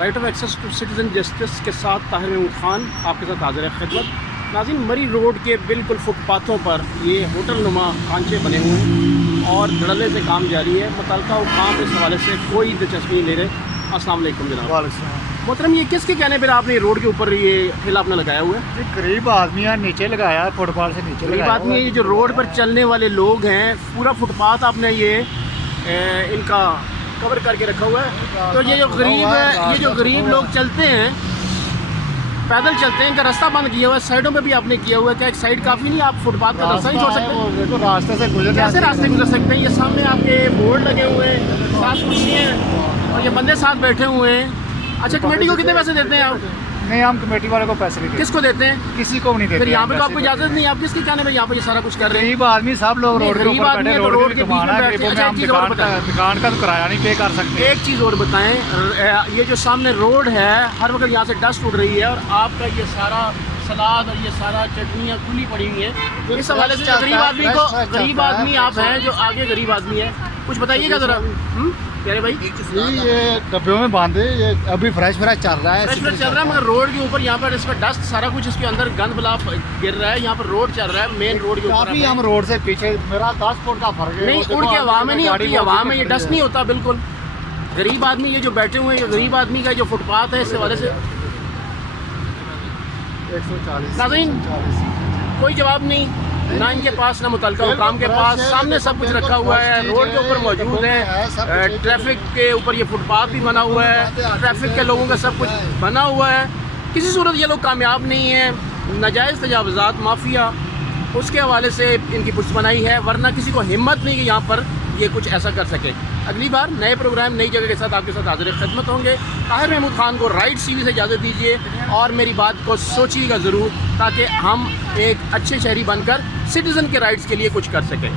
Right of access to citizen justice के साथ ताहिर महमूद ख़ान आपके साथ हाज़िर है खिदमत। नाज़रीन, मरी रोड के बिल्कुल फुटपाथों पर ये होटल नुमा खांचे बने हुए हैं और धड़ल्ले से काम जारी है। मुतल्लिका हुकाम इस हवाले से कोई दिलचस्पी नहीं ले रहे। अस्सलाम वालेकुम जनाब। मोहतरम, ये किसके कहने पर आपने रोड के ऊपर ये ठेला अपना लगाया हुआ है? जी गरीब आदमी है, नीचे लगाया है, फुटपाथ से नीचे गरीब आदमी है, ये जो रोड पर चलने वाले लोग हैं, पूरा फुटपाथ आपने ये इनका कवर करके रखा हुआ है। तो ये जो गरीब है, ये जो गरीब लोग चलते हैं, पैदल चलते हैं, इनका रास्ता बंद किया हुआ है। साइडों पे भी आपने किया हुआ है। क्या एक साइड काफ़ी नहीं? आप फुटपाथ का रास्ता नहीं छोड़ सकते? तो रास्ते से गुजर कैसे रास्ते गुजर सकते हैं? ये सामने आपके बोर्ड लगे हुए हैं, 7 कुर्सियाँ और ये बंदे साथ बैठे हुए हैं। अच्छा, कमेटी को कितने पैसे देते हैं आप? नहीं, हम कमेटी वाले को पैसे नहीं देते। किसको देते हैं? किसी को भी नहीं देते। फिर यहाँ पे तो आपको इजाज़त नहीं, आप किसके कहने पे यहाँ पे ये सारा कुछ कर रहे हैं? गरीब आदमी सब लोग रोड के गरीब ऊपर आदमी बैठे, है तो रोड के बीच में कमाना है, बैठे। गरीबों में अच्छा, हम एक चीज़ और दुकान का तो किराया नहीं पे कर सकते। एक चीज़ और बताएं, ये जो सामने रोड है, हर वक्त यहाँ से डस्ट उड़ रही है और आपका ये सारा सलाद और ये सारा चटनियाँ खुली पड़ी हुई हैं। इस हवाले से गरीब आदमी को, गरीब आदमी आप हैं जो आगे गरीब आदमी है, कुछ बताइएगा ज़रा प्यारे भाई। ये डब्बों में बांधे, ये अभी फ्रेश चल रहा है, फ्रेश चल रहा है, मगर रोड के ऊपर यहाँ पर इसका डस्ट सारा कुछ इसके अंदर गंद बलाफ गिर रहा है। यहाँ पर रोड चल रहा है, मेन रोड के ऊपर काफी हम रोड से पीछे, मेरा 10 फुट का फर्क है। नहीं, उड़ के हवा में नहीं होती, हवा में ये डस्ट नहीं होता बिल्कुल। गरीब आदमी ये जो बैठे हुए हैं, ये गरीब आदमी का जो फुटपाथ है, इस हवाले से 140 नाज़रीन कोई जवाब नहीं, ना इनके पास ना मुतल्लिका हुकाम के पास। सामने सब कुछ रखा हुआ है, रोड के ऊपर मौजूद है, ट्रैफिक के ऊपर ये फुटपाथ भी बना हुआ है, ट्रैफिक के लोगों का सब कुछ बना हुआ है। किसी सूरत ये लोग कामयाब नहीं है। नाजायज़ तजावुज़ात, माफिया, उसके हवाले से इनकी पुष्ट बनाई है, वरना किसी को हिम्मत नहीं कि यहाँ पर ये कुछ ऐसा कर सके। अगली बार नए प्रोग्राम नई जगह के साथ आपके साथ हाज़िर खिदमत होंगे। ताहिर महमूद ख़ान को राइट सीवी से इजाज़त दीजिए और मेरी बात को सोचिएगा ज़रूर, ताकि हम एक अच्छे शहरी बनकर सिटीज़न के राइट्स के लिए कुछ कर सकें।